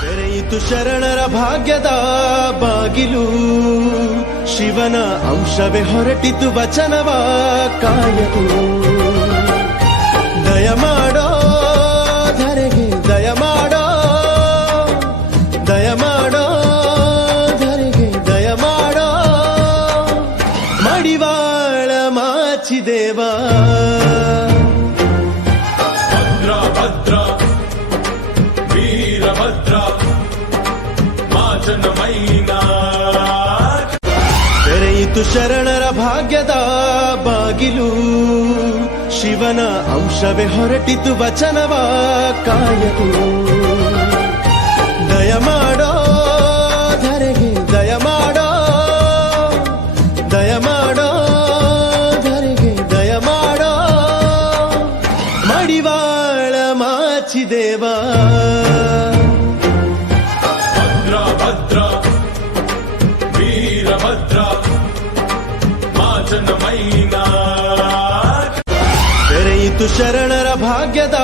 ತೆರೆಯಿತು ಶರಣರ ಭಾಗ್ಯದ ಬಾಗಿಲು, ಶಿವನ ಅಂಶವೇ ಹೊರಟಿತು ವಚನವ ಕಾಯಲು. ದಯ ಮಾಡೋ ಧರೆಗೆ ದಯ ಮಾಡೋ, ದಯ ಮಾಡೋ ಧರೆಗೆ ದಯ ಮಾಡೋ, ಮಡಿವಾಳ ಮಾಚಿದೇವ. ಭದ್ರ ಭದ್ರ ವೀರಭದ್ರ ಮಾಚನ ಮೈನಾ. ತೆರೆಯಿತು ಶರಣರ ಭಾಗ್ಯದ ಬಾಗಿಲು, ಶಿವನ ಅಂಶವೇ ಹೊರಟಿತು ವಚನವ ಕಾಯಲು. ದಯ ಮಾಡೋ ಧರೆಗೆ ದಯ ಮಾಡೋ, ದಯ ಮಾಡೋ ಧರೆಗೆ ದಯ ಮಾಡೋ, ಮಡಿವಾಳ ಮಾಚಿದೇವ. ಭದ್ರ ಭದ್ರ ವೀರಭದ್ರ ಮಾಚನ ಮೈನಾ. ತೆರೆಯಿತು ಶರಣರ ಭಾಗ್ಯದ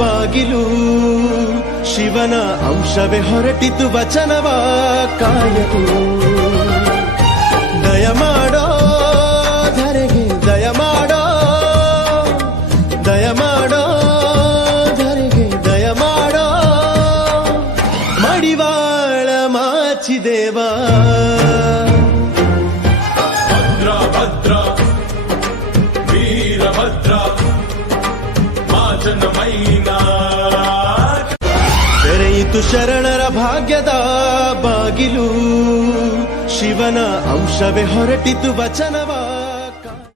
ಬಾಗಿಲು, ಶಿವನ ಅಂಶವೇ ಹೊರಟಿತು ವಚನವ ಕಾಯಲು. ದಯ ಮಾಡೋ ಧರೆಗೆ ದಯ ಮಾಡೋ, ದಯ ಮಾಡೋ ಧರೆಗೆ ದಯ ಮಾಡೋ, ಮಡಿವಾಳ ಮಾಚಿದೇವ. ಭದ್ರ ಭದ್ರ ವೀರಭದ್ರ ಮಾಚನ ಮೈನಾ. ತೆರೆಯಿತು ಶರಣರ ಭಾಗ್ಯದ ಬಾಗಿಲು, ಶಿವನ ಅಂಶವೇ ಹೊರಟಿತು ವಚನವ